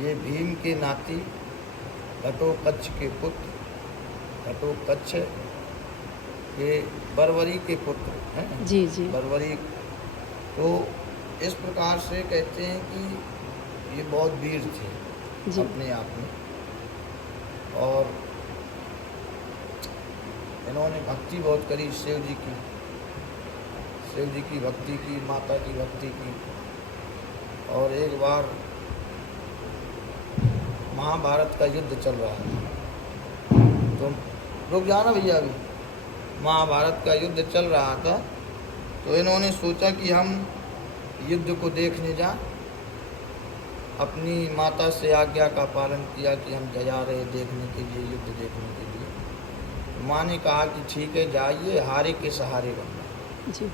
ये भीम के नाती घटोत्कच के पुत्र, घटोत्कच के बर्बरी के पुत्र हैं। जी जी बर्बरी। तो इस प्रकार से कहते हैं कि ये बहुत वीर थे जी अपने आप में, और इन्होंने भक्ति बहुत करी शिव जी की, शिव जी की भक्ति की, माता की भक्ति की। और एक बार महाभारत का युद्ध चल रहा था, तो रुक जाना भैया, अभी महाभारत का युद्ध चल रहा था, तो इन्होंने सोचा कि हम युद्ध को देखने जा। अपनी माता से आज्ञा का पालन किया कि हम जा रहे देखने के लिए, युद्ध देखने के लिए। माँ ने कहा कि ठीक है जाइए, हारे के सहारे बनना। जी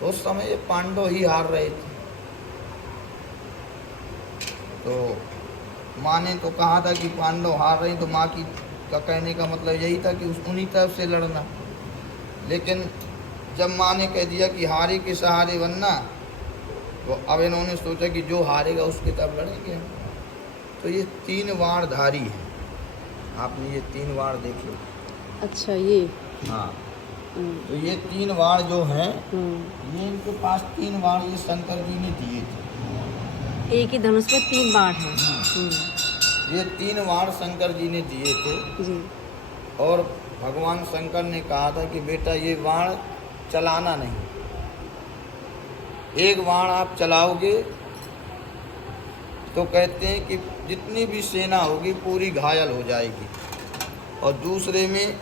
तो उस समय ये पांडव ही हार रहे थे, तो माँ ने तो कहा था कि पांडव हार रहे, तो माँ की का कहने का मतलब यही था कि उन्हीं तरफ से लड़ना। लेकिन जब माँ ने कह दिया कि हारे के सहारे बनना, तो अब इन्होंने सोचा कि जो हारेगा उसके तरफ लड़ेंगे। तो ये 3 वाणधारी है, आपने ये 3 वाण देख लो। अच्छा ये हाँ, तो ये 3 वाण जो हैं, हम्म। ये इनके पास 3 वाण ये शंकर जी ने दिए थे। एक ही धनुष में 3 बाण हैं। ये 3 वाण शंकर जी ने दिए थे, जी और भगवान शंकर ने कहा था कि बेटा ये वाण चलाना नहीं, एक वाण आप चलाओगे तो कहते हैं कि जितनी भी सेना होगी पूरी घायल हो जाएगी, और दूसरे में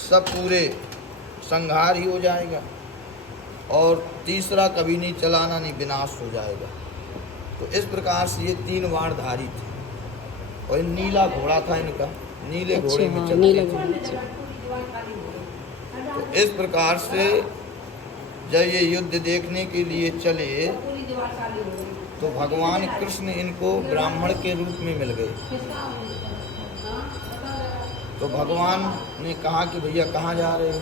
सब पूरे संहार ही हो जाएगा, और तीसरा कभी नहीं चलाना, नहीं विनाश हो जाएगा। तो इस प्रकार से ये 3 वाणधारी थे, और नीला घोड़ा था इनका, नीले घोड़े में चलते नीला थे। घोड़ा। तो इस प्रकार से जब ये युद्ध देखने के लिए चले, तो भगवान कृष्ण इनको ब्राह्मण के रूप में मिल गए। तो भगवान ने कहा कि भैया कहाँ जा रहे हो?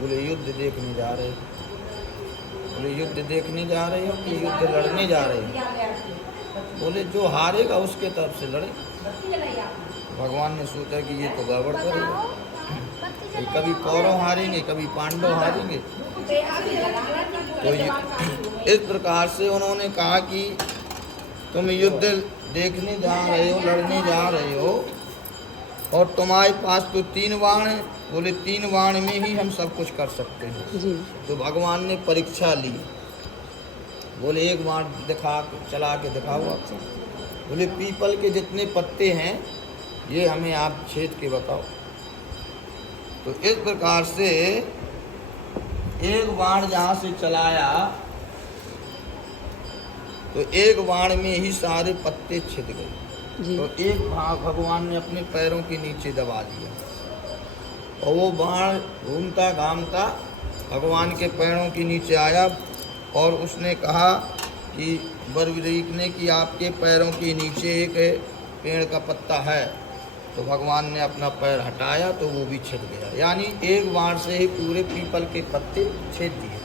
बोले युद्ध देखने जा रहे हो। बोले युद्ध देखने जा रहे हो कि युद्ध लड़ने जा रहे हो? बोले जो हारेगा उसके तरफ से लड़े। भगवान ने सोचा कि ये तो गड़बड़ करेगा, कभी कौरव हारेंगे, कभी पांडव हारेंगे। तो इस प्रकार से उन्होंने कहा कि तुम युद्ध देखने जा रहे हो, लड़ने जा रहे हो, और तुम्हारे पास तो 3 बाण हैं। बोले 3 बाण में ही हम सब कुछ कर सकते हैं। जी तो भगवान ने परीक्षा ली। बोले एक बाण दिखा चला के दिखाओ आप। बोले पीपल के जितने पत्ते हैं ये हमें आप छेद के बताओ। तो इस प्रकार से एक बाण जहाँ से चलाया, तो एक बाण में ही सारे पत्ते छिद गए। जी तो एक भाग भगवान ने अपने पैरों के नीचे दबा दिया, और वो बाण घूमता घामता भगवान के पैरों के नीचे आया, और उसने कहा कि बर्बरीक ने कि आपके पैरों के नीचे एक पेड़ का पत्ता है। तो भगवान ने अपना पैर हटाया तो वो भी छिद गया, यानी एक बाण से ही पूरे पीपल के पत्ते छेद दिए।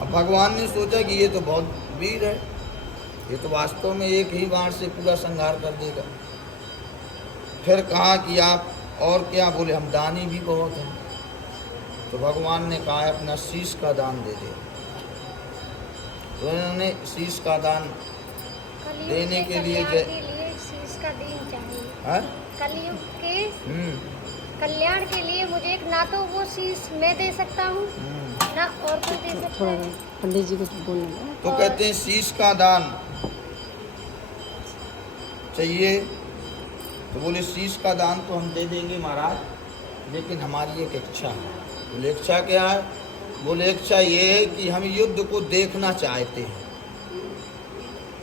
अब भगवान ने सोचा कि ये तो बहुत वीर है, ये तो वास्तव में एक ही बाण से पूरा संहार कर देगा। फिर कहा कि आप और क्या? बोले हम दानी भी बहुत हैं। तो भगवान ने कहा अपना शीश का दान दे दे। तो इन्होंने शीश का दान देने के लिए शीश का दिन चाहिए। हाँ? कलयुग के कल्याण के लिए मुझे एक, ना तो वो शीश मैं दे सकता हूँ ना और कोई दे सकता थोड़ा है। पंडित जी को बोलना। तो कहते हैं शीश का दान चाहिए। तो बोले शीश का दान तो हम दे देंगे महाराज, लेकिन हमारी एक इच्छा है। बोले इच्छा क्या है? बोले इच्छा ये है कि हम युद्ध को देखना चाहते हैं,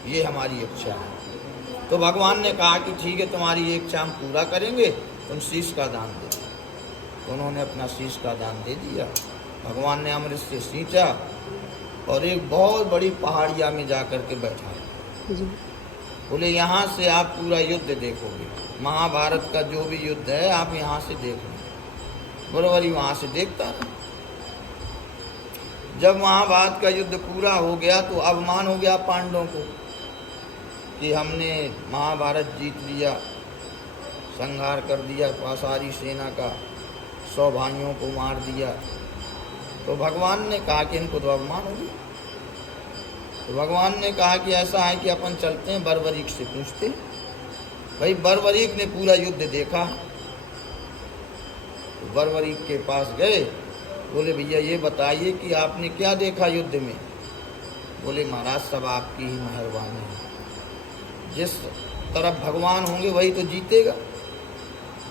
ये हमारी इच्छा है। तो भगवान ने कहा कि ठीक है तुम्हारी ये इच्छा हम पूरा करेंगे, तुम शीश का दान दे दो। तो उन्होंने अपना शीश का दान दे दिया। भगवान ने अमृत से सींचा और एक बहुत बड़ी पहाड़िया में जा कर के बैठा। जी बोले यहाँ से आप पूरा युद्ध देखोगे, महाभारत का जो भी युद्ध है आप यहाँ से देख लो। बरोबरी वहाँ से देखता है। जब महाभारत का युद्ध पूरा हो गया तो अवमान हो गया पांडवों को कि हमने महाभारत जीत लिया, संहार कर दिया पासारी सेना का, 100 भाइयों को मार दिया। तो भगवान ने कहा कि इनको तो अवमान हो गया। तो भगवान ने कहा कि ऐसा है कि अपन चलते हैं बर्बरीक से पूछते। भाई बर्बरीक ने पूरा युद्ध देखा। तो बर्बरीक के पास गए, बोले भैया ये बताइए कि आपने क्या देखा युद्ध में। बोले महाराज सब आपकी ही मेहरबानी है, जिस तरफ भगवान होंगे वही तो जीतेगा,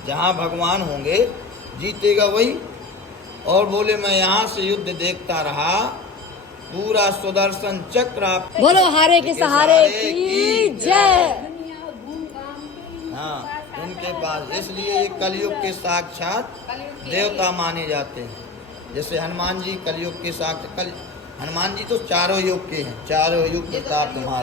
जहाँ भगवान होंगे जीतेगा वही। और बोले मैं यहाँ से युद्ध देखता रहा, पूरा सुदर्शन चक्र आप बोलो हारे के सहारे की जय। हाँ इनके पास, इसलिए ये कलयुग के साक्षात देवता माने जाते हैं। जैसे हनुमान जी कलयुग के साक्षात, हनुमान जी तो चारों युग के हैं, चारों युग प्रताप तुम्हारा।